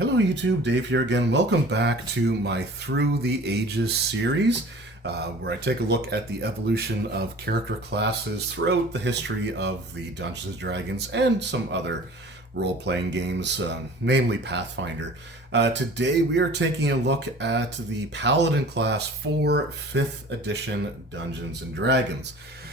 Hello YouTube, Dave here again. Welcome back to my Through the Ages series, where I take a look at the evolution of character classes throughout the history of the Dungeons & Dragons and some other role-playing games, namely Pathfinder. Today we are taking a look at the Paladin class for 5th edition Dungeons & Dragons.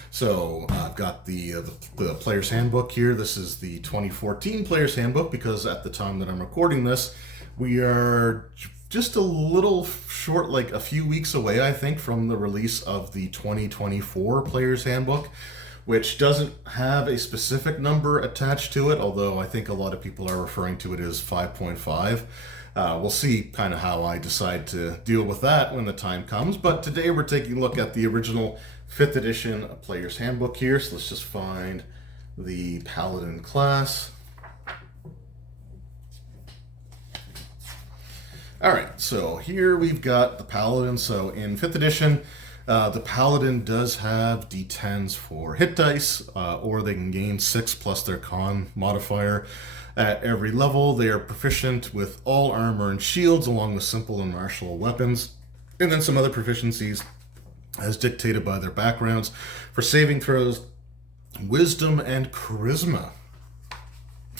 So I've got the Player's Handbook here. This is the 2014 Player's Handbook because at the time that I'm recording this, we are just a little short, like a few weeks away, I think, from the release of the 2024 Player's Handbook, which doesn't have a specific number attached to it, although I think a lot of people are referring to it as 5.5. We'll see kind of how I decide to deal with that when the time comes, but today we're taking a look at the original 5th edition Player's Handbook here. So let's just find the Paladin class. Alright, so here we've got the Paladin. So in 5th edition, the Paladin does have d10s for hit dice, or they can gain 6 plus their con modifier. At every level, they are proficient with all armor and shields, along with simple and martial weapons, and then some other proficiencies as dictated by their backgrounds. For saving throws, wisdom and charisma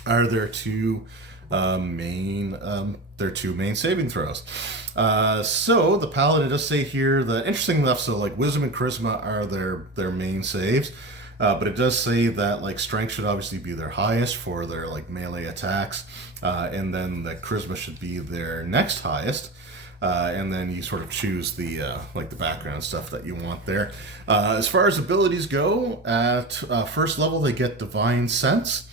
are their two main saving throws. So the Paladin does say here that, interesting enough, so like wisdom and charisma are their main saves. But it does say that like strength should obviously be their highest for their like melee attacks, and then the charisma should be their next highest. And then you sort of choose the like the background stuff that you want there. As far as abilities go, at first level they get Divine Sense.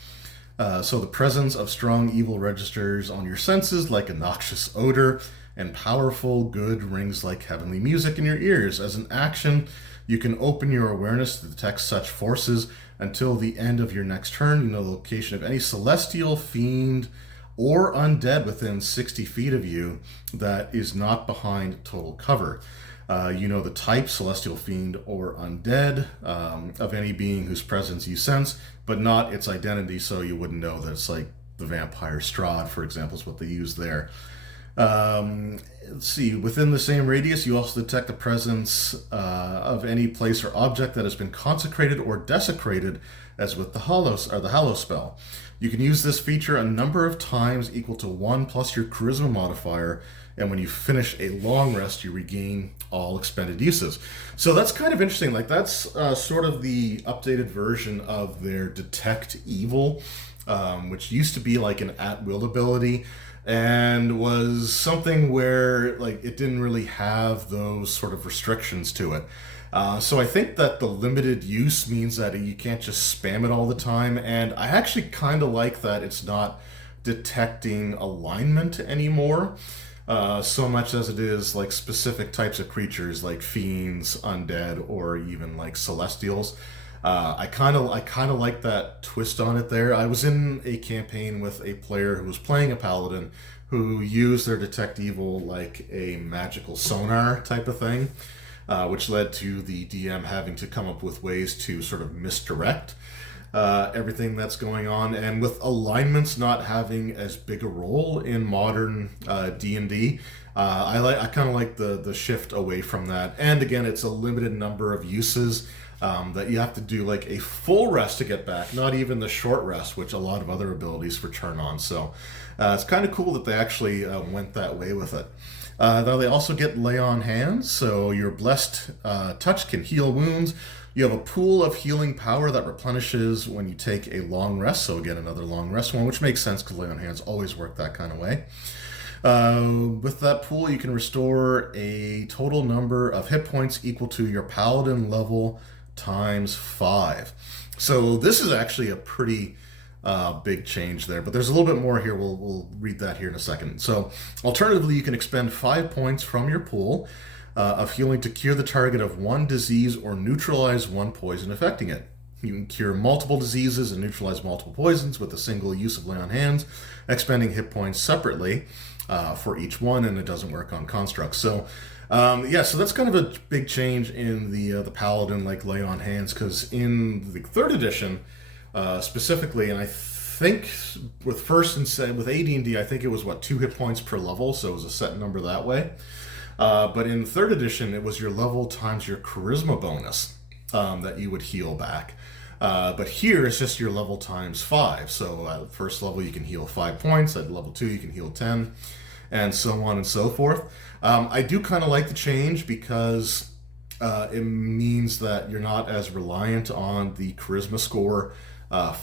So the presence of strong evil registers on your senses like a noxious odor, and powerful good rings like heavenly music in your ears. As an action, you can open your awareness to detect such forces. Until the end of your next turn, you know the location of any celestial, fiend, or undead within 60 feet of you that is not behind total cover. You know the type, celestial, fiend, or undead, of any being whose presence you sense, but not its identity, so you wouldn't know that it's like the vampire Strahd, for example, is what they use there. Let's see, within the same radius, you also detect the presence of any place or object that has been consecrated or desecrated, as with the Hallow spell. You can use this feature a number of times equal to 1 plus your charisma modifier, and when you finish a long rest, you regain all expended uses. So that's kind of interesting. Like that's sort of the updated version of their Detect Evil, which used to be like an at-will ability, and was something where like it didn't really have those sort of restrictions to it. So I think that the limited use means that you can't just spam it all the time, and I actually kind of like that it's not detecting alignment anymore, so much as it is like specific types of creatures like fiends, undead, or even like celestials. I kind of like that twist on it there. I was in a campaign with a player who was playing a paladin who used their Detect Evil like a magical sonar type of thing, which led to the DM having to come up with ways to sort of misdirect everything that's going on. And with alignments not having as big a role in modern D&D, I kind of like the shift away from that. And again, it's a limited number of uses. That you have to do like a full rest to get back, not even the short rest, which a lot of other abilities return on. So it's kind of cool that they actually went that way with it. Now they also get Lay on Hands, so your blessed touch can heal wounds. You have a pool of healing power that replenishes when you take a long rest, so again another long rest one, which makes sense because Lay on Hands always work that kind of way. With that pool, you can restore a total number of hit points equal to your paladin level times 5. So this is actually a pretty big change there, but there's a little bit more here. We'll read that here in a second. So alternatively, you can expend 5 points from your pool of healing to cure the target of 1 disease or neutralize 1 poison affecting it. You can cure multiple diseases and neutralize multiple poisons with a single use of Lay on Hands, expending hit points separately for each one, and it doesn't work on constructs. So so that's kind of a big change in the Paladin like Lay on Hands, because in the 3rd edition specifically, and I think with first and with AD&D, I think it was what 2 hit points per level, so it was a set number that way. But in third edition, it was your level times your charisma bonus that you would heal back. But here it's just your level times 5. So at first level you can heal 5 points. At level 2 you can heal 10, and so on and so forth. I do kind of like the change because it means that you're not as reliant on the charisma score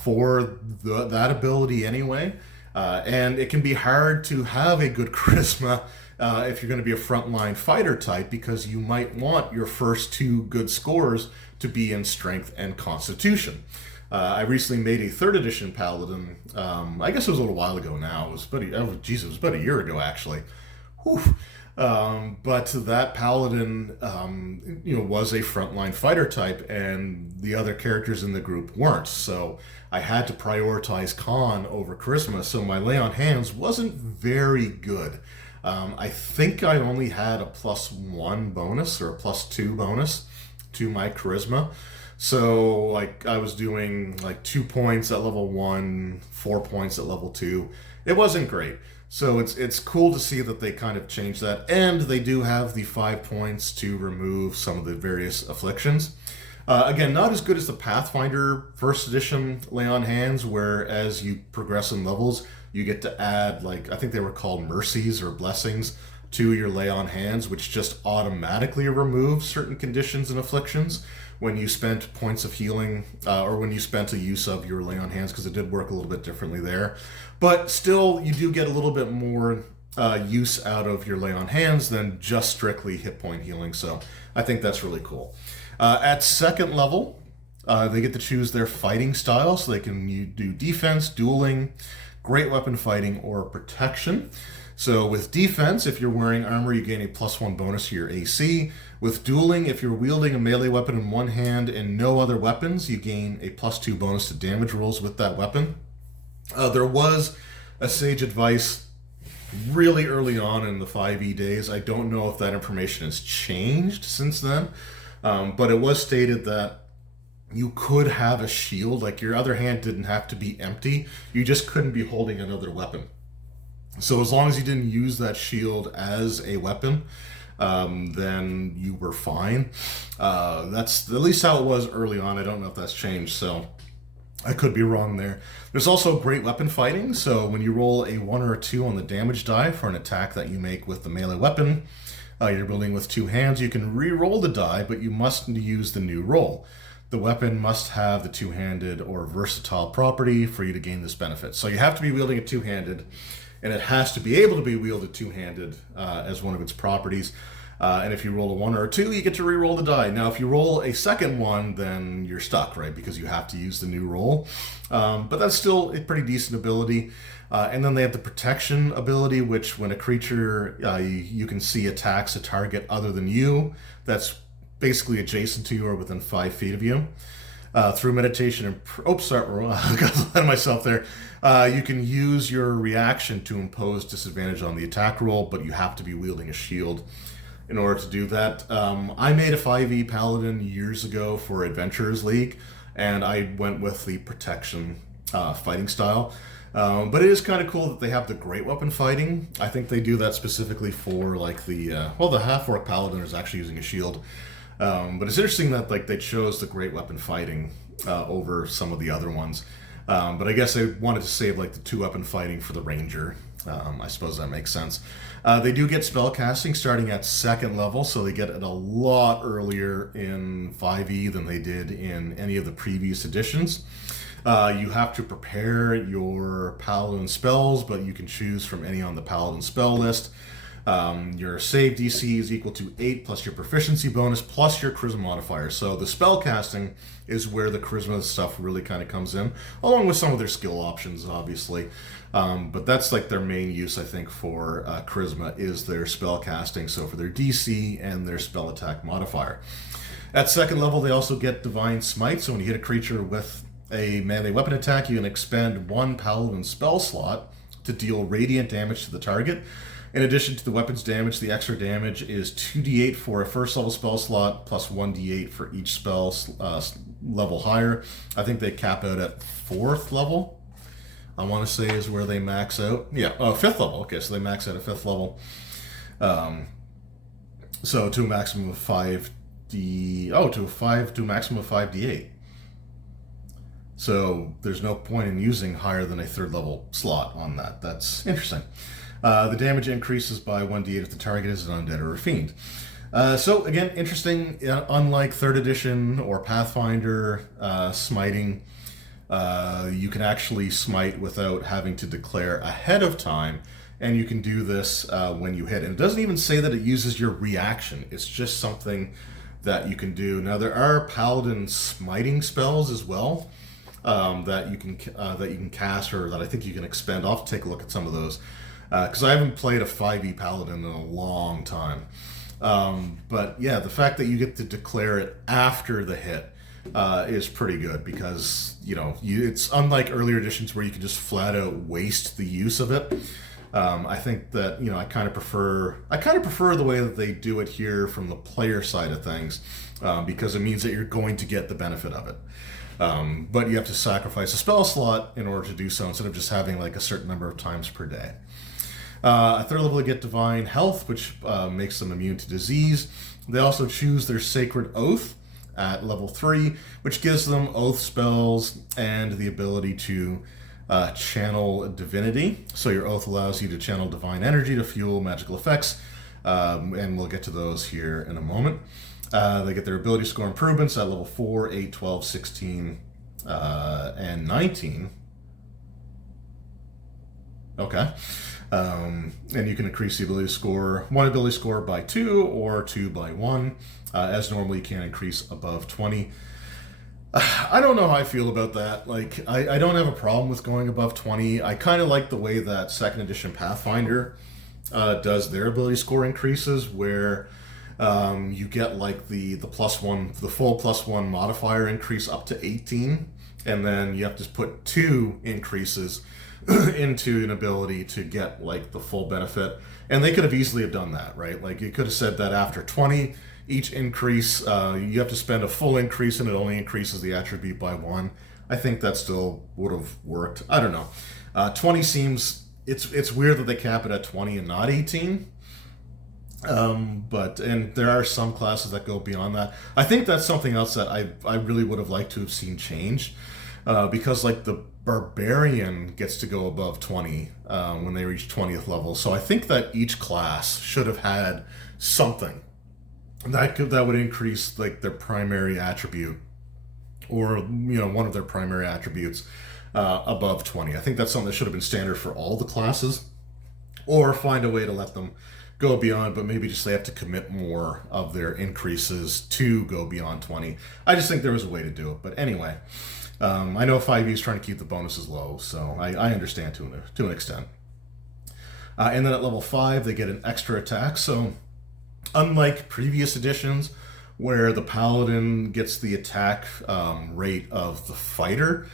for that ability anyway. And it can be hard to have a good charisma if you're going to be a frontline fighter type, because you might want your first 2 good scores to be in strength and constitution. I recently made a 3rd edition Paladin. I guess it was a little while ago now. It was about a year ago actually. Whew. But that Paladin, was a frontline fighter type, and the other characters in the group weren't. So I had to prioritize con over charisma. So my lay on hands wasn't very good. I think I only had a +1 bonus or a +2 bonus to my charisma. So like I was doing like 2 points at level 1, 4 points at level 2. It wasn't great. So it's cool to see that they kind of changed that, and they do have the 5 points to remove some of the various afflictions. Again, not as good as the Pathfinder first edition lay on hands, where as you progress in levels, you get to add, like, I think they were called mercies or blessings to your lay on hands, which just automatically remove certain conditions and afflictions when you spent points of healing or when you spent a use of your lay on hands, because it did work a little bit differently there. But still, you do get a little bit more use out of your lay on hands than just strictly hit point healing. So I think that's really cool. At 2nd level, they get to choose their fighting style, so they can do defense, dueling, great weapon fighting, or protection. So with defense, if you're wearing armor, you gain a +1 bonus to your AC. With dueling, if you're wielding a melee weapon in one hand and no other weapons, you gain a +2 bonus to damage rolls with that weapon. There was a sage advice really early on in the 5e days. I don't know if that information has changed since then, but it was stated that you could have a shield, like your other hand didn't have to be empty, you just couldn't be holding another weapon. So as long as you didn't use that shield as a weapon, then you were fine. That's at least how it was early on. I don't know if that's changed, so I could be wrong there. There's also great weapon fighting, so when you roll a 1 or a 2 on the damage die for an attack that you make with the melee weapon, you're building with 2 hands, you can re-roll the die, but you must use the new roll. The weapon must have the two-handed or versatile property for you to gain this benefit. So you have to be wielding it two-handed, and it has to be able to be wielded two-handed as one of its properties. And if you roll a 1 or a 2, you get to re-roll the die. Now, if you roll a second one, then you're stuck, right? Because you have to use the new roll. But that's still a pretty decent ability. And then they have the protection ability, which when a creature you can see attacks a target other than you, that's basically adjacent to you or within 5 feet of you. Through meditation and... I got ahead of myself there. You can use your reaction to impose disadvantage on the attack roll, but you have to be wielding a shield in order to do that. I made a 5e Paladin years ago for Adventurers League, and I went with the protection fighting style. But it is kind of cool that they have the great weapon fighting. I think they do that specifically for like the half-orc Paladin is actually using a shield. But it's interesting that like they chose the great weapon fighting over some of the other ones. But I guess they wanted to save like the 2-weapon fighting for the ranger. I suppose that makes sense. They do get spell casting starting at 2nd level, so they get it a lot earlier in 5e than they did in any of the previous editions. You have to prepare your Paladin spells, but you can choose from any on the Paladin spell list. Your save DC is equal to 8 plus your proficiency bonus plus your charisma modifier. So the spell casting is where the charisma stuff really kind of comes in, along with some of their skill options, obviously. But that's like their main use, I think, for charisma is their spell casting. So for their DC and their spell attack modifier. At 2nd level, they also get Divine Smite. So when you hit a creature with a melee weapon attack, you can expend 1 Paladin spell slot to deal radiant damage to the target. In addition to the weapon's damage, the extra damage is 2d8 for a 1st level spell slot, plus 1d8 for each spell level higher. I think they cap out at 4th level. I want to say is where they max out. Yeah, 5th level. Okay, so they max out at 5th level. So to a maximum of 5d. Oh, to a maximum of 5d8. So there's no point in using higher than a 3rd level slot on that. That's interesting. The damage increases by 1d8 if the target is an undead or a fiend. So again, interesting. Unlike 3rd edition or Pathfinder smiting, you can actually smite without having to declare ahead of time, and you can do this when you hit. And it doesn't even say that it uses your reaction. It's just something that you can do. Now there are Paladin smiting spells as well that you can cast, or that I think you can expend. I'll have to take a look at some of those because I haven't played a 5e Paladin in a long time. But yeah, the fact that you get to declare it after the hit is pretty good, because it's unlike earlier editions where you can just flat out waste the use of it. I think that I kind of prefer the way that they do it here from the player side of things, because it means that you're going to get the benefit of it. But you have to sacrifice a spell slot in order to do so, instead of just having like a certain number of times per day. At 3rd level, they get Divine Health, which makes them immune to disease. They also choose their Sacred Oath at level 3, which gives them oath spells and the ability to channel divinity. So your oath allows you to channel divine energy to fuel magical effects, and we'll get to those here in a moment. They get their ability score improvements at level 4, 8, 12, 16, and 19. Okay. And you can increase the ability score, one ability score by 2 or 2 by 1. As normally you can increase above 20. I don't know how I feel about that. Like, I don't have a problem with going above 20. I kind of like the way that 2nd edition Pathfinder does their ability score increases, where you get like the +1, the full +1 modifier increase up to 18, and then you have to put 2 increases into an ability to get like the full benefit. And they could have easily have done that, right? Like, you could have said that after 20, each increase, you have to spend a full increase, and it only increases the attribute by 1. I think that still would have worked. I don't know. 20 seems, it's weird that they cap it at 20 and not 18. And there are some classes that go beyond that. I think that's something else that I really would have liked to have seen changed, because like the Barbarian gets to go above 20 when they reach 20th level. So I think that each class should have had something that would increase like their primary attribute, or one of their primary attributes above 20. I think that's something that should have been standard for all the classes, or find a way to let them go beyond, but maybe just they have to commit more of their increases to go beyond 20. I just think there was a way to do it. But anyway, I know 5e is trying to keep the bonuses low, so I understand to an extent. And then at level 5, they get an extra attack. So unlike previous editions, where the Paladin gets the attack rate of the fighter,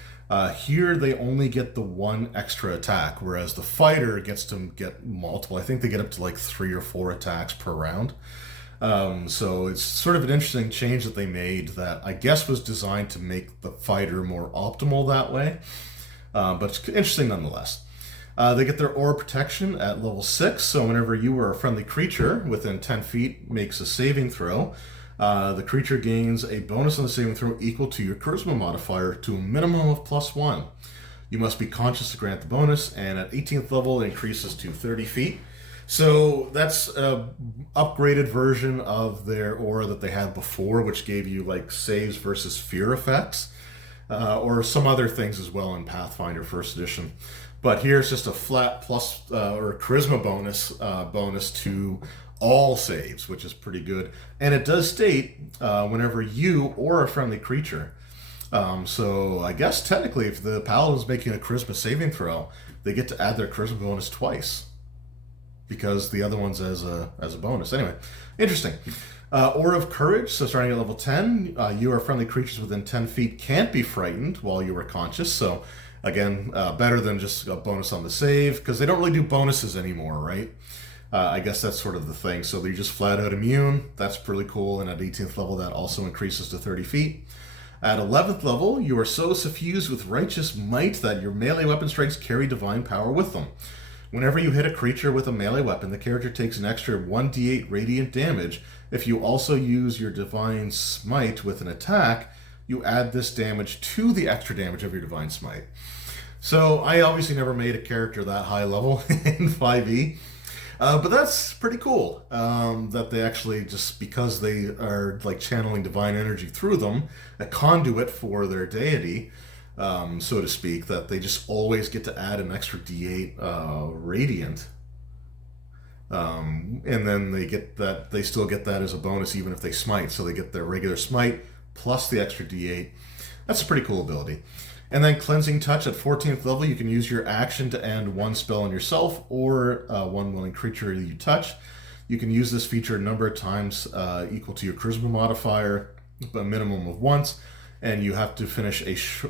here they only get the 1 extra attack, whereas the fighter gets to get multiple. I think they get up to like 3 or 4 attacks per round. So it's sort of an interesting change that they made that I guess was designed to make the fighter more optimal that way. But it's interesting nonetheless. They get their Aura Protection at level 6, so whenever you or a friendly creature within 10 feet makes a saving throw, the creature gains a bonus on the saving throw equal to your Charisma modifier to a minimum of +1. You must be conscious to grant the bonus, and at 18th level it increases to 30 feet. So that's an upgraded version of their aura that they had before, which gave you like saves versus fear effects, or some other things as well in Pathfinder 1st edition. But here's just a flat plus or charisma bonus to all saves, which is pretty good. And it does state whenever you or a friendly creature. So I guess technically if the Paladin's making a charisma saving throw, they get to add their charisma bonus twice, because the other one's as a bonus. Anyway, interesting. Aura of Courage, so starting at level 10, you or friendly creatures within 10 feet can't be frightened while you are conscious. So again, better than just a bonus on the save, because they don't really do bonuses anymore, right? I guess that's sort of the thing. So they're just flat out immune. That's pretty cool. And at 18th level, that also increases to 30 feet. At 11th level, you are so suffused with righteous might that your melee weapon strikes carry divine power with them. Whenever you hit a creature with a melee weapon, the character takes an extra 1d8 radiant damage. If you also use your divine smite with an attack, you add this damage to the extra damage of your divine smite. So I obviously never made a character that high level in 5e. But that's pretty cool that they actually, just because they are like channeling divine energy through them, a conduit for their deity, so to speak, that they just always get to add an extra d8 radiant. And then they still get that as a bonus even if they smite. So they get their regular smite plus the extra d8. That's a pretty cool ability. And then Cleansing Touch at 14th level, you can use your action to end one spell on yourself or one willing creature you touch. You can use this feature a number of times equal to your Charisma modifier, a minimum of once, and you have to finish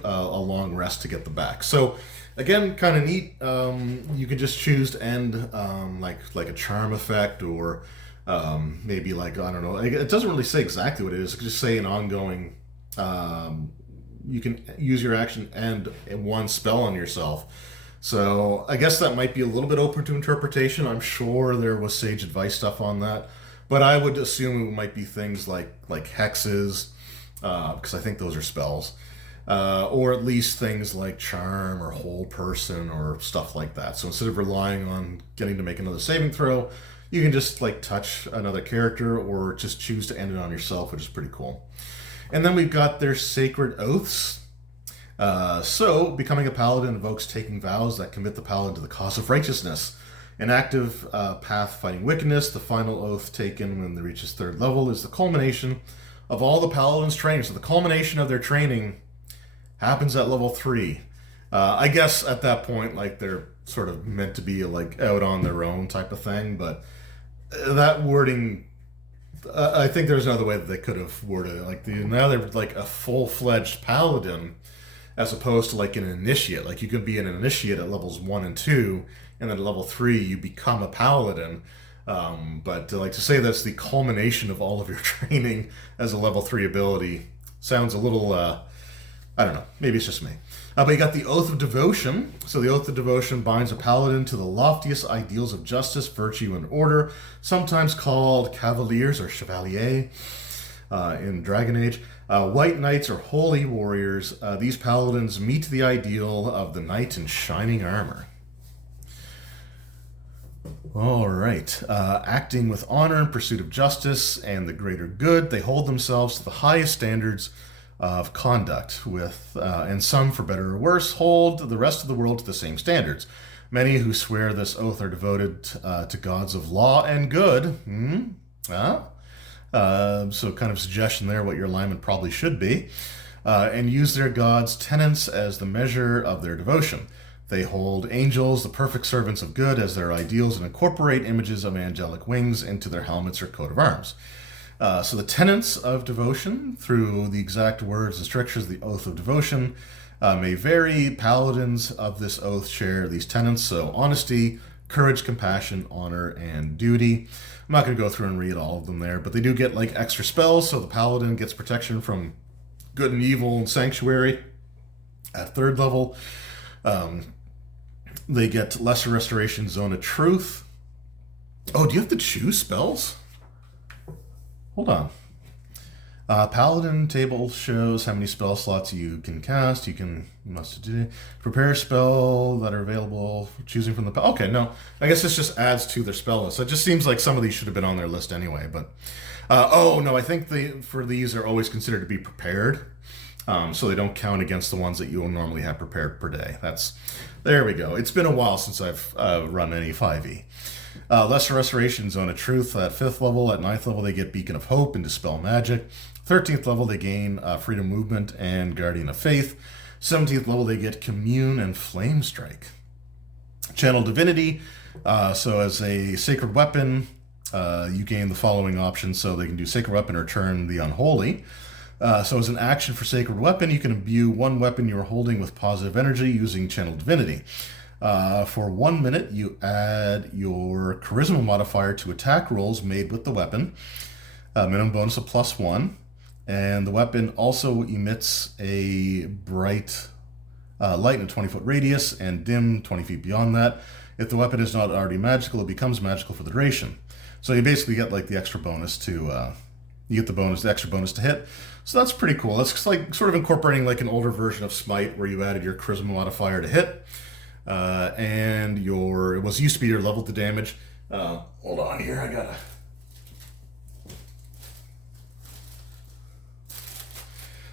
a long rest to get the back. So, again, kind of neat. You can just choose to end like a charm effect or maybe like, I don't know. It doesn't really say exactly what it is. It could just say an ongoing... you can use your action and one spell on yourself. So I guess that might be a little bit open to interpretation. I'm sure there was sage advice stuff on that, but I would assume it might be things like hexes, because I think those are spells, or at least things like charm or hold person or stuff like that. So instead of relying on getting to make another saving throw, you can just like touch another character or just choose to end it on yourself, which is pretty cool. And then we've got their sacred oaths. So, becoming a paladin invokes taking vows that commit the paladin to the cause of righteousness. An active path fighting wickedness, the final oath taken when they reaches 3rd level is the culmination of all the paladin's training. So the culmination of their training happens at level 3. I guess at that point, like, they're sort of meant to be like out on their own type of thing, but that wording... I think there's another way that they could have worded it. Like now they're like a full-fledged paladin, as opposed to like an initiate. Like you could be an initiate at levels 1 and 2, and then at level 3 you become a paladin. But like to say that's the culmination of all of your training as a level 3 ability sounds a little, I don't know, maybe it's just me. But you got the Oath of Devotion. So the Oath of Devotion binds a paladin to the loftiest ideals of justice, virtue, and order, sometimes called cavaliers or chevalier in Dragon Age. White knights or holy warriors. These paladins meet the ideal of the knight in shining armor. All right. Acting with honor in pursuit of justice and the greater good, they hold themselves to the highest standards of conduct, and some, for better or worse, hold the rest of the world to the same standards. Many who swear this oath are devoted to gods of law and good. So kind of suggestion there what your alignment probably should be. And use their gods' tenets as the measure of their devotion. They hold angels, the perfect servants of good, as their ideals and incorporate images of angelic wings into their helmets or coat of arms. So the tenets of devotion, through the exact words and strictures of the Oath of Devotion, may vary. Paladins of this oath share these tenets, so honesty, courage, compassion, honor, and duty. I'm not going to go through and read all of them there, but they do get like extra spells, so the paladin gets protection from good and evil and sanctuary at 3rd level. They get lesser restoration, zone of truth. Oh, do you have to choose spells? Hold on. Paladin table shows how many spell slots you can cast. You must do prepare a spell that are available, choosing from the... Okay, no. I guess this just adds to their spell list. So it just seems like some of these should have been on their list anyway. But no, I think for these are always considered to be prepared. So they don't count against the ones that you will normally have prepared per day. There we go. It's been a while since I've run any 5e. Lesser Restoration, Zone of Truth at 5th level. At 9th level, they get Beacon of Hope and Dispel Magic. 13th level, they gain Freedom Movement and Guardian of Faith. 17th level, they get Commune and Flame Strike. Channel Divinity. So as a Sacred Weapon, you gain the following options. So they can do Sacred Weapon or Turn the Unholy. So as an action for Sacred Weapon, you can imbue one weapon you are holding with positive energy using Channel Divinity. For 1 minute, you add your Charisma modifier to attack rolls made with the weapon. Minimum bonus of +1. And the weapon also emits a bright light in a 20-foot radius and dim 20 feet beyond that. If the weapon is not already magical, it becomes magical for the duration. So you basically get like the extra bonus to the extra bonus to hit. So that's pretty cool. That's like sort of incorporating like an older version of Smite where you added your charisma modifier to hit, and it used to be your level to damage. Hold on here, I gotta.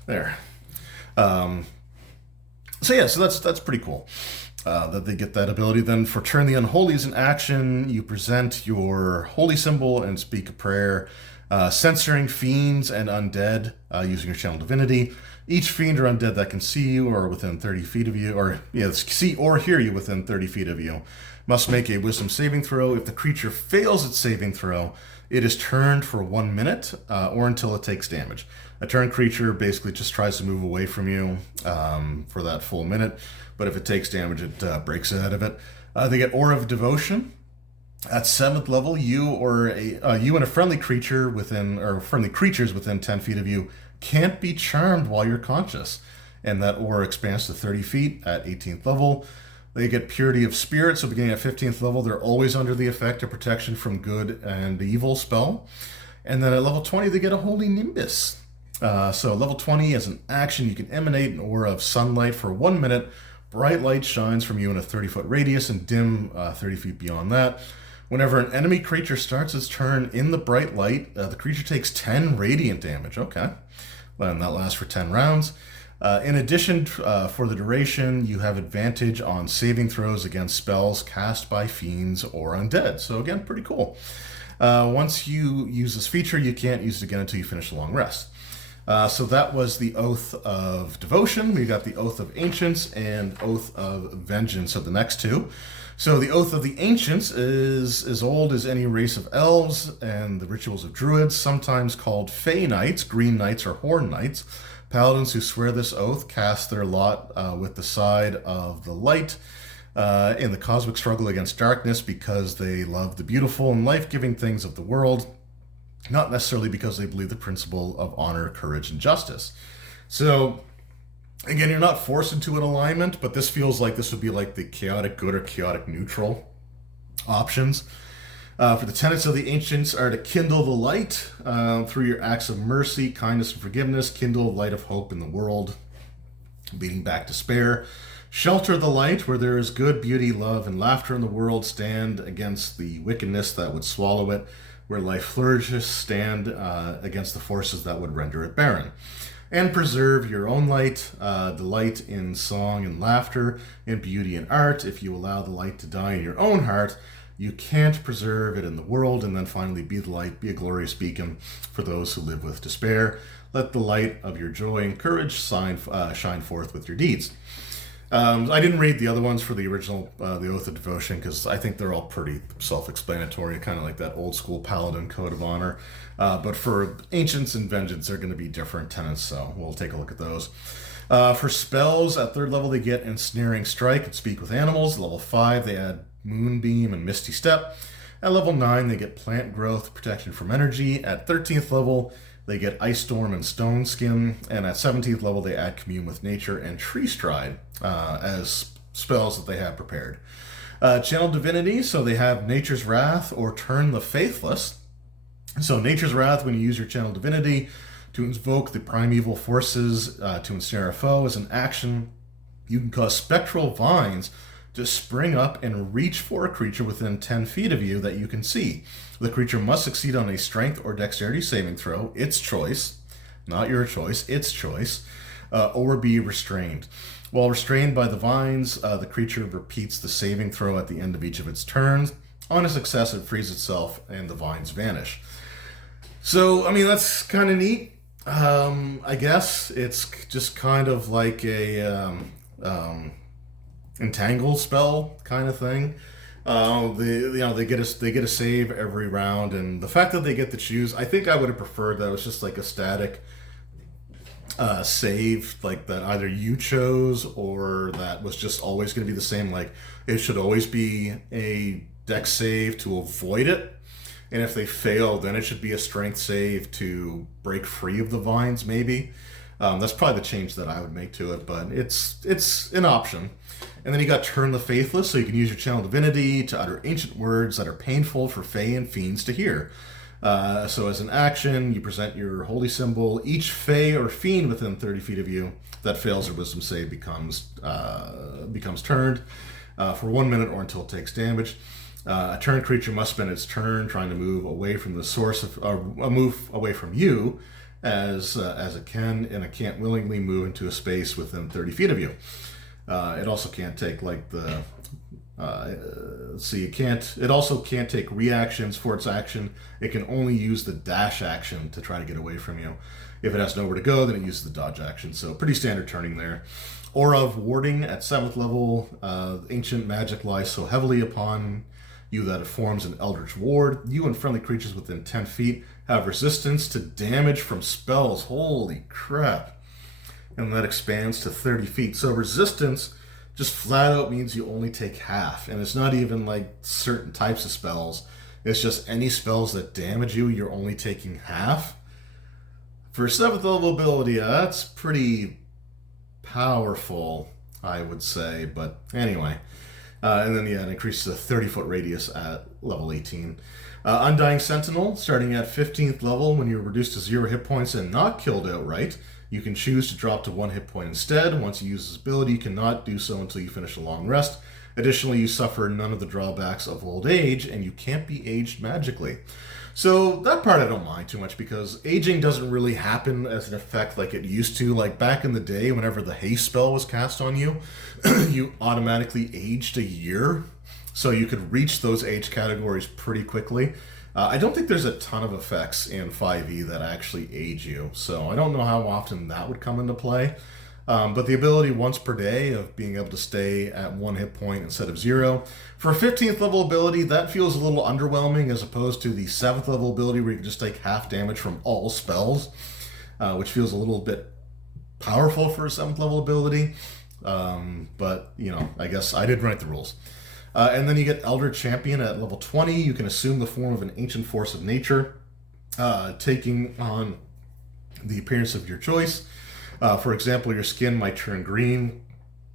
There. So that's pretty cool. That they get that ability. Then for Turn the Unholies in action, you present your holy symbol and speak a prayer, censoring fiends and undead using your channel divinity. Each fiend or undead that can see you or within 30 feet of you, see or hear you within 30 feet of you, must make a wisdom saving throw. If the creature fails its saving throw, it is turned for 1 minute or until it takes damage. A turned creature basically just tries to move away from you for that full minute, but if it takes damage, it breaks out of it. They get Aura of Devotion. At 7th level, you and a friendly creature friendly creatures within 10 feet of you can't be charmed while you're conscious, and that aura expands to 30 feet at 18th level. They get Purity of Spirit, so beginning at 15th level, they're always under the effect of protection from good and evil spell. And then at level 20, they get a Holy Nimbus. So level 20, as an action, you can emanate an aura of sunlight for 1 minute. Bright light shines from you in a 30-foot radius and dim 30 feet beyond that. Whenever an enemy creature starts its turn in the bright light, the creature takes 10 radiant damage. Okay. And that lasts for 10 rounds. In addition, for the duration, you have advantage on saving throws against spells cast by fiends or undead. So again, pretty cool. Once you use this feature, you can't use it again until you finish a long rest. So that was the Oath of Devotion. We got the Oath of Ancients and Oath of Vengeance of the next two. So the Oath of the Ancients is as old as any race of elves and the rituals of druids, sometimes called Fey Knights, Green Knights, or Horn Knights. Paladins who swear this oath cast their lot with the side of the light in the cosmic struggle against darkness because they love the beautiful and life-giving things of the world, not necessarily because they believe the principle of honor, courage, and justice. So, again, you're not forced into an alignment, but this feels like this would be like the chaotic good or chaotic neutral options. For the tenets of the ancients are to kindle the light through your acts of mercy, kindness, and forgiveness. Kindle the light of hope in the world, beating back despair. Shelter the light where there is good, beauty, love, and laughter in the world. Stand against the wickedness that would swallow it. Where life flourishes, stand against the forces that would render it barren. And preserve your own light, delight in song and laughter, in beauty and art. If you allow the light to die in your own heart, you can't preserve it in the world. And then finally, be the light, be a glorious beacon for those who live with despair. Let the light of your joy and courage shine forth with your deeds. I didn't read the other ones for the original, the Oath of Devotion, because I think they're all pretty self-explanatory, kind of like that old school Paladin Code of Honor. But for Ancients and Vengeance, they're going to be different tenets, so we'll take a look at those. For spells, at 3rd level, they get Ensnaring Strike and Speak with Animals. Level 5, they add Moonbeam and Misty Step. At level 9, they get Plant Growth, Protection from Energy. At 13th level, they get Ice Storm and Stone Skin, and at 17th level they add Commune with Nature and Tree Stride as spells that they have prepared. Channel Divinity, so they have Nature's Wrath or Turn the Faithless. So Nature's Wrath, when you use your Channel Divinity to invoke the primeval forces to ensnare a foe as an action, you can cause spectral vines to spring up and reach for a creature within 10 feet of you that you can see. The creature must succeed on a strength or dexterity saving throw, its choice, not your choice, its choice, or be restrained. While restrained by the vines, the creature repeats the saving throw at the end of each of its turns. On a success, it frees itself and the vines vanish. So, I mean, that's kind of neat. I guess it's just kind of like a entangle spell kind of thing. They get a save every round, and the fact that they get to choose, I think I would have preferred that it was just like a static save, like that either you chose or that was just always going to be the same. Like it should always be a dex save to avoid it. And if they fail, then it should be a strength save to break free of the vines, maybe. That's probably the change that I would make to it, but it's an option. And then you got Turn the Faithless, so you can use your Channel Divinity to utter ancient words that are painful for Fae and Fiends to hear. So as an action, you present your holy symbol. Each Fae or Fiend within 30 feet of you that fails their wisdom save becomes turned for 1 minute or until it takes damage. A turned creature must spend its turn trying to move away from the source of, move away from you as it can, and it can't willingly move into a space within 30 feet of you. It also can't take like the it also can't take reactions for its action. It can only use the dash action to try to get away from you. If it has nowhere to go, then it uses the dodge action. So pretty standard turning there. Aura of Warding at 7th level. Ancient magic lies so heavily upon you that it forms an Eldritch Ward. You and friendly creatures within 10 feet have resistance to damage from spells. Holy crap. And that expands to 30 feet. So resistance just flat out means you only take half. And it's not even like certain types of spells. It's just any spells that damage you, you're only taking half. For 7th level ability, that's pretty powerful, I would say. But anyway. And then, it increases a 30-foot radius at level 18. Undying Sentinel, starting at 15th level, when you're reduced to 0 hit points and not killed outright, you can choose to drop to 1 hit point instead. Once you use this ability, you cannot do so until you finish a long rest. Additionally, you suffer none of the drawbacks of old age, and you can't be aged magically. So that part I don't mind too much, because aging doesn't really happen as an effect like it used to. Like back in the day, whenever the haste spell was cast on you, you automatically aged a year. So you could reach those age categories pretty quickly. I don't think there's a ton of effects in 5e that actually age you. So I don't know how often that would come into play. But the ability once per day of being able to stay at 1 hit point instead of 0. For a 15th level ability, that feels a little underwhelming as opposed to the 7th level ability where you can just take half damage from all spells, which feels a little bit powerful for a 7th level ability. But, I guess I didn't write the rules. And then you get Elder Champion at level 20. You can assume the form of an ancient force of nature, taking on the appearance of your choice. For example, your skin might turn green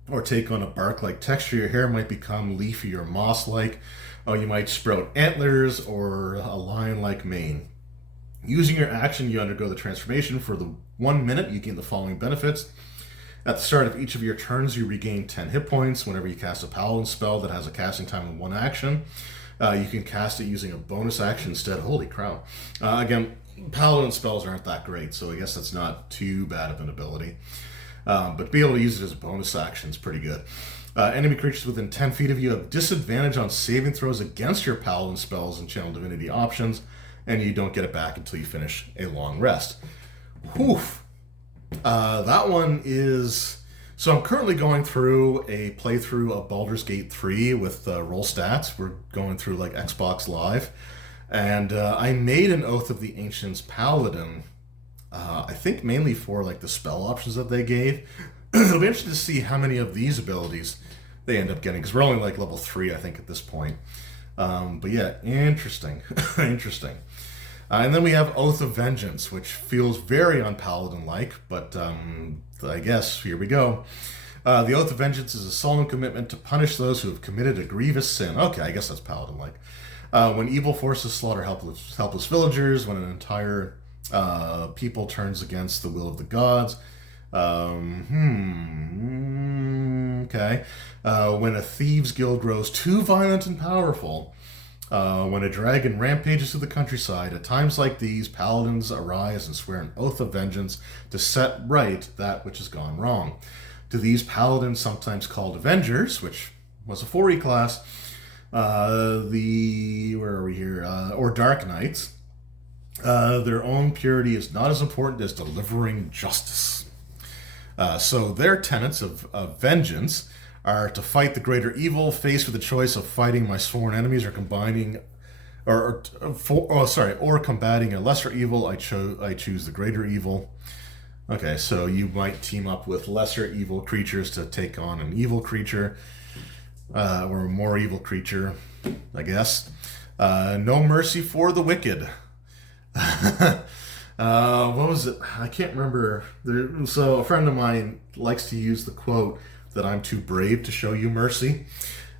or take on a bark-like texture. Your hair might become leafy or moss-like. You might sprout antlers or a lion-like mane. Using your action, you undergo the transformation. For the 1 minute, you gain the following benefits. At the start of each of your turns, you regain 10 hit points. Whenever you cast a Paladin spell that has a casting time of 1 action, you can cast it using a bonus action instead. Holy crow. Again, Paladin spells aren't that great, so I guess that's not too bad of an ability. But to be able to use it as a bonus action is pretty good. Enemy creatures within 10 feet of you have disadvantage on saving throws against your Paladin spells and Channel Divinity options, and you don't get it back until you finish a long rest. Whew. That one is... So I'm currently going through a playthrough of Baldur's Gate 3 with roll stats. We're going through like Xbox Live. And I made an Oath of the Ancients Paladin, I think mainly for like the spell options that they gave. It'll be interesting to see how many of these abilities they end up getting, because we're only like level 3, I think, at this point. But yeah, interesting. Interesting. And then we have Oath of Vengeance, which feels very un-Paladin-like, but I guess here we go. The Oath of Vengeance is a solemn commitment to punish those who have committed a grievous sin. Okay, I guess that's Paladin-like. When evil forces slaughter helpless villagers, when an entire people turns against the will of the gods. Okay. When a thieves' guild grows too violent and powerful. When a dragon rampages through the countryside. At times like these, paladins arise and swear an oath of vengeance to set right that which has gone wrong. To these paladins, sometimes called Avengers, which was a 4E class, or Dark Knights, their own purity is not as important as delivering justice. So their tenets of vengeance are to fight the greater evil, faced with the choice of fighting my sworn enemies or combating a lesser evil. I choose the greater evil. Okay, so you might team up with lesser evil creatures to take on an evil creature, or a more evil creature, I guess. No mercy for the wicked. What was it? I can't remember. So a friend of mine likes to use the quote that I'm too brave to show you mercy.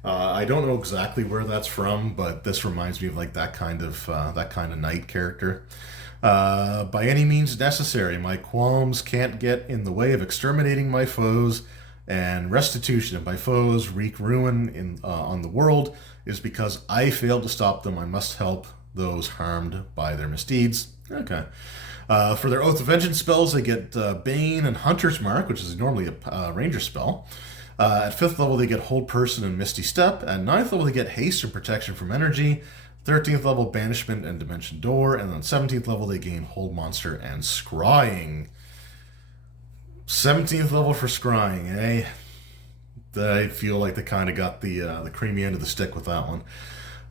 I don't know exactly where that's from, but this reminds me of like that kind of knight character. By any means necessary, my qualms can't get in the way of exterminating my foes, and restitution of my foes wreak ruin on the world is because I failed to stop them. I must help those harmed by their misdeeds. Okay. For their Oath of Vengeance spells, they get Bane and Hunter's Mark, which is normally a ranger spell. At 5th level, they get Hold Person and Misty Step. At 9th level, they get Haste and Protection from Energy. 13th level, Banishment and Dimension Door. And then 17th level, they gain Hold Monster and Scrying. 17th level for Scrying, eh? I feel like they kind of got the creamy end of the stick with that one.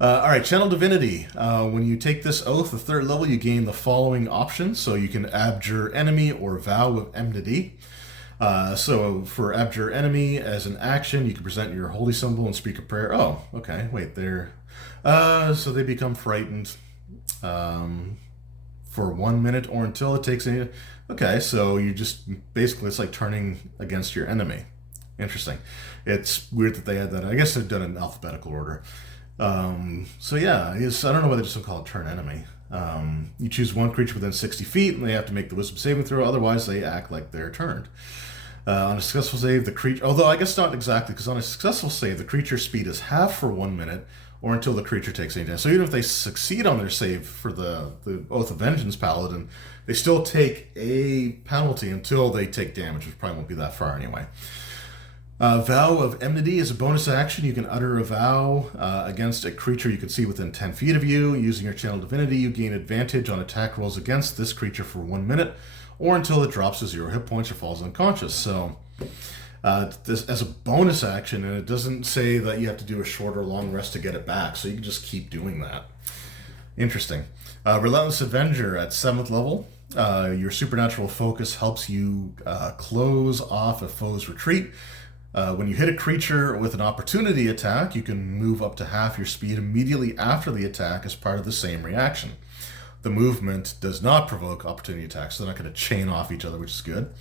Alright, Channel Divinity. When you take this oath, the 3rd level, you gain the following options. So you can Abjure Enemy or Vow of Enmity. So for Abjure Enemy, as an action, you can present your holy symbol and speak a prayer. Oh, okay, wait, they're... so they become frightened for 1 minute or until it takes any... Okay, so you just... Basically, it's like turning against your enemy. Interesting. It's weird that they had that. I guess they've done it in alphabetical order. So yeah, I don't know why they just don't call it turn enemy. You choose one creature within 60 feet, and they have to make the wisdom saving throw, otherwise they act like they're turned. On a successful save, the creature... Although I guess not exactly, because on a successful save, the creature's speed is half for 1 minute, or until the creature takes any damage. So even if they succeed on their save for the Oath of Vengeance Paladin, they still take a penalty until they take damage, which probably won't be that far anyway. Vow of Enmity is a bonus action. You can utter a vow against a creature you can see within 10 feet of you. Using your Channel Divinity, you gain advantage on attack rolls against this creature for 1 minute, or until it drops to 0 hit points or falls unconscious. So, this as a bonus action, and it doesn't say that you have to do a short or long rest to get it back, so you can just keep doing that. Interesting. Relentless Avenger at 7th level. Your supernatural focus helps you close off a foe's retreat. When you hit a creature with an opportunity attack, you can move up to half your speed immediately after the attack as part of the same reaction. The movement does not provoke opportunity attacks, so they're not going to chain off each other, which is good.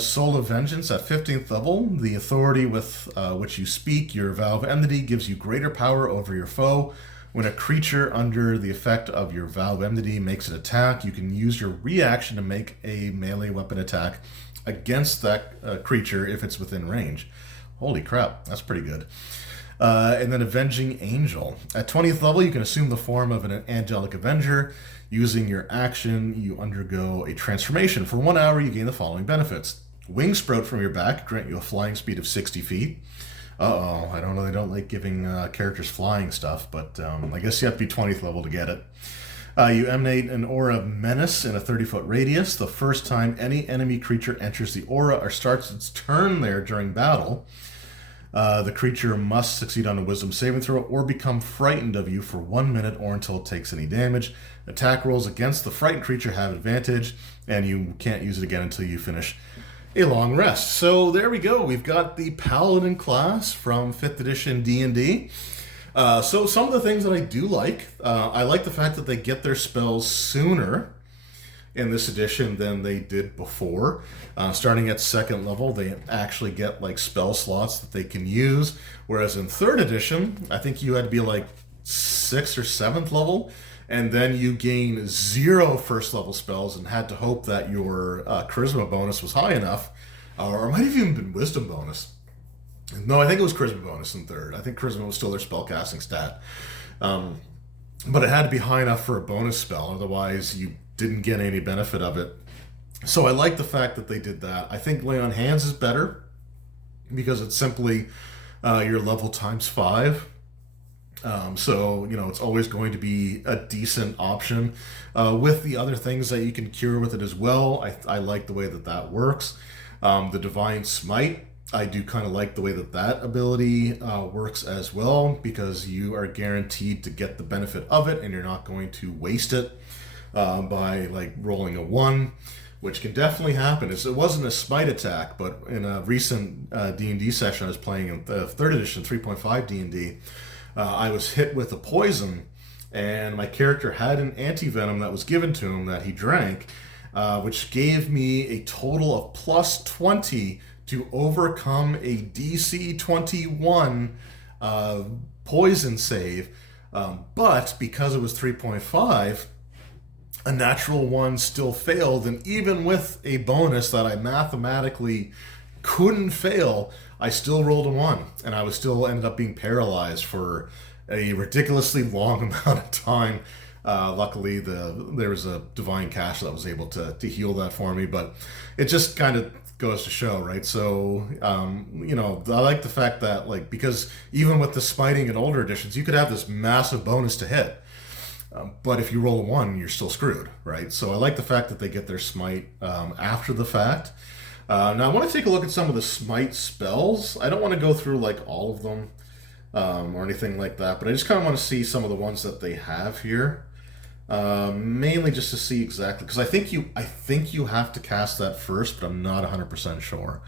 Soul of Vengeance at 15th level. The authority with which you speak, your Vow of Enmity, gives you greater power over your foe. When a creature under the effect of your Vow of Enmity makes an attack, you can use your reaction to make a melee weapon attack against that creature if it's within range. Holy crap, that's pretty good. And then Avenging Angel. At 20th level, you can assume the form of an Angelic Avenger. Using your action, you undergo a transformation. For 1 hour, you gain the following benefits. Wings sprout from your back, grant you a flying speed of 60 feet. Uh-oh, I don't know, they don't like giving characters flying stuff, but I guess you have to be 20th level to get it. You emanate an aura of menace in a 30-foot radius. The first time any enemy creature enters the aura or starts its turn there during battle, the creature must succeed on a wisdom saving throw or become frightened of you for 1 minute or until it takes any damage. Attack rolls against the frightened creature have advantage, and you can't use it again until you finish a long rest. So there we go. We've got the Paladin class from 5th edition D&D. So some of the things that I do like, I like the fact that they get their spells sooner in this edition than they did before. Starting at 2nd level, they actually get like spell slots that they can use, whereas in 3rd edition, I think you had to be like 6th or 7th level, and then you gain 0 first level spells and had to hope that your charisma bonus was high enough, or it might have even been wisdom bonus. No, I think it was charisma bonus in 3rd. I think charisma was still their spellcasting stat. But it had to be high enough for a bonus spell, otherwise you didn't get any benefit of it. So I like the fact that they did that. I think Lay on Hands is better because it's simply your level times 5. So, you know, it's always going to be a decent option. With the other things that you can cure with it as well, I like the way that that works. The Divine Smite, I do kind of like the way that that ability works as well, because you are guaranteed to get the benefit of it and you're not going to waste it by like rolling a 1, which can definitely happen. It wasn't a smite attack, but in a recent D&D session I was playing in the 3rd edition 3.5 D&D, I was hit with a poison, and my character had an anti-venom that was given to him that he drank, which gave me a total of plus 20 to overcome a DC 21 poison save. But because it was 3.5, a natural one still failed, and even with a bonus that I mathematically couldn't fail, I still rolled a 1, and I was still ended up being paralyzed for a ridiculously long amount of time. Luckily, there was a divine cache that was able to heal that for me, but it just kind of goes to show, right? So, I like the fact that, like, because even with the smiting in older editions, you could have this massive bonus to hit. But if you roll a 1, you're still screwed, right? So I like the fact that they get their smite after the fact. Now I want to take a look at some of the smite spells. I don't want to go through like all of them or anything like that, but I just kind of want to see some of the ones that they have here. Mainly just to see exactly, because I think you have to cast that first, but I'm not 100% sure.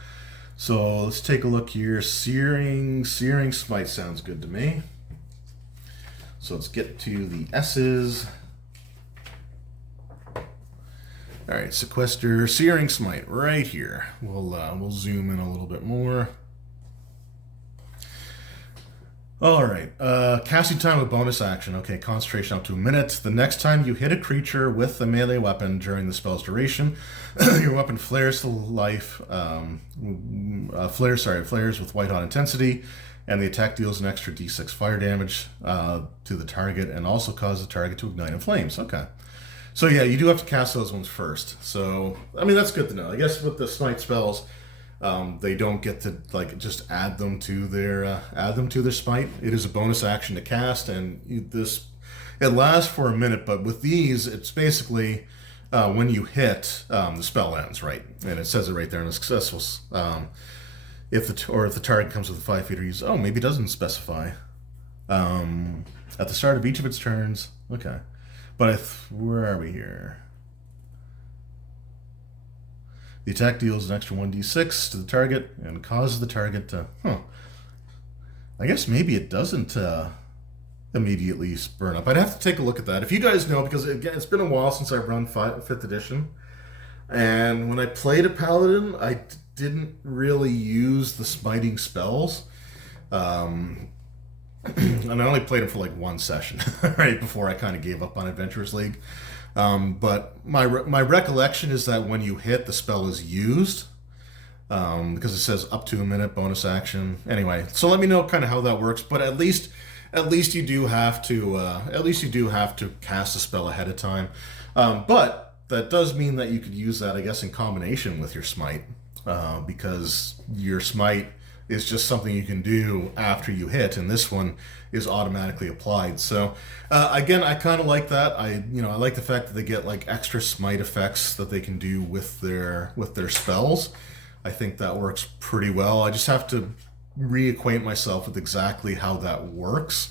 So let's take a look here. Searing Smite sounds good to me. So let's get to the S's. All right, Sequester, Searing Smite, right here. We'll zoom in a little bit more. All right, casting time with bonus action. Okay, concentration up to a minute. The next time you hit a creature with a melee weapon during the spell's duration, your weapon flares to life. Flares with white hot intensity, and the attack deals an extra d6 fire damage to the target, and also causes the target to ignite in flames. Okay. So yeah, you do have to cast those ones first. So, I mean, that's good to know. I guess with the smite spells, they don't get to like just add them to their smite. It is a bonus action to cast, and it lasts for a minute. But with these, it's basically when you hit, the spell ends, right? And it says it right there in the successful. If the target comes with a 5 feet or use, maybe it doesn't specify. At the start of each of its turns, okay. But where are we here? The attack deals an extra 1d6 to the target and causes the target to, I guess maybe it doesn't immediately burn up. I'd have to take a look at that. If you guys know, because again, it's been a while since I've run 5th edition. And when I played a Paladin, I didn't really use the smiting spells. And I only played them for like one session, right, before I kind of gave up on Adventurers League. But my recollection is that when you hit, the spell is used, because it says up to a minute bonus action. Anyway, so let me know kind of how that works. But at least you do have to cast a spell ahead of time. But that does mean that you could use that, I guess, in combination with your smite, because your smite is just something you can do after you hit, and this one is automatically applied. So again, I kind of like that. I like the fact that they get like extra smite effects that they can do with their spells. I think that works pretty well. I just have to reacquaint myself with exactly how that works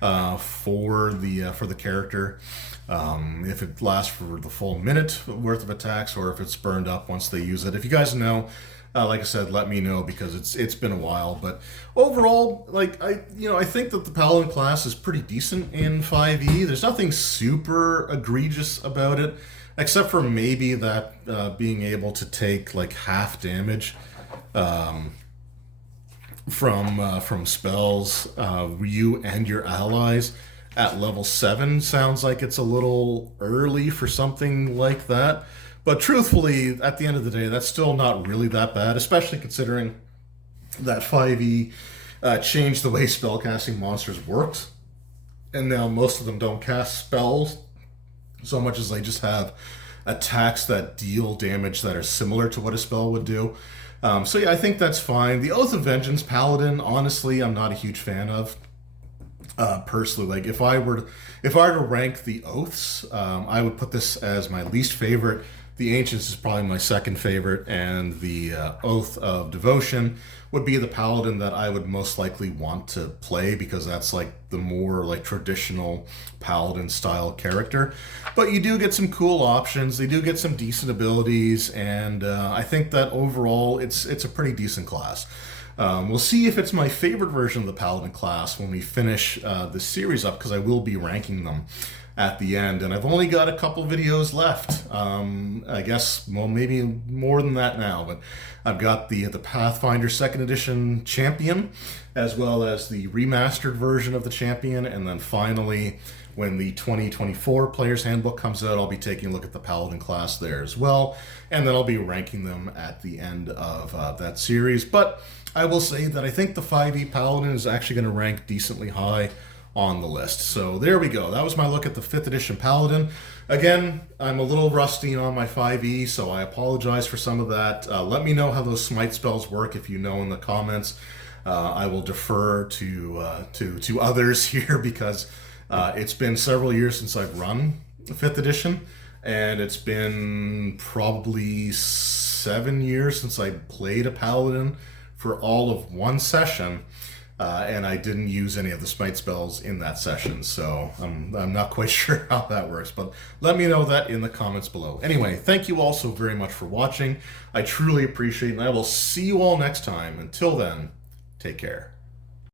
for the character. If it lasts for the full minute worth of attacks, or if it's burned up once they use it. If you guys know, like I said, let me know, because it's been a while. But overall, like I think that the Paladin class is pretty decent in 5e. There's nothing super egregious about it, except for maybe that being able to take like half damage from spells, you and your allies at level 7 sounds like it's a little early for something like that. But truthfully, at the end of the day, that's still not really that bad, especially considering that 5e changed the way spellcasting monsters worked. And now most of them don't cast spells so much as they just have attacks that deal damage that are similar to what a spell would do. So yeah, I think that's fine. The Oath of Vengeance Paladin, honestly, I'm not a huge fan of. Personally, like if I were to rank the oaths, I would put this as my least favorite. The Ancients is probably my second favorite, and the Oath of Devotion would be the Paladin that I would most likely want to play, because that's like the more like traditional Paladin style character. But you do get some cool options. They do get some decent abilities, and I think that overall it's a pretty decent class. We'll see if it's my favorite version of the Paladin class when we finish the series up, because I will be ranking them at the end. And I've only got a couple videos left. I guess, well, maybe more than that now, but I've got the Pathfinder 2nd Edition Champion, as well as the remastered version of the Champion, and then finally, when the 2024 Player's Handbook comes out, I'll be taking a look at the Paladin class there as well, and then I'll be ranking them at the end of that series. But I will say that I think the 5e Paladin is actually going to rank decently high on the list. So there we go. That was my look at the 5th edition Paladin. Again, I'm a little rusty on my 5e, so I apologize for some of that. Let me know how those smite spells work if you know in the comments. I will defer to others here, because it's been several years since I've run 5th edition, and it's been probably 7 years since I played a Paladin for all of one session, and I didn't use any of the smite spells in that session, so I'm not quite sure how that works, but let me know that in the comments below. Anyway, thank you all so very much for watching. I truly appreciate it, and I will see you all next time. Until then, take care.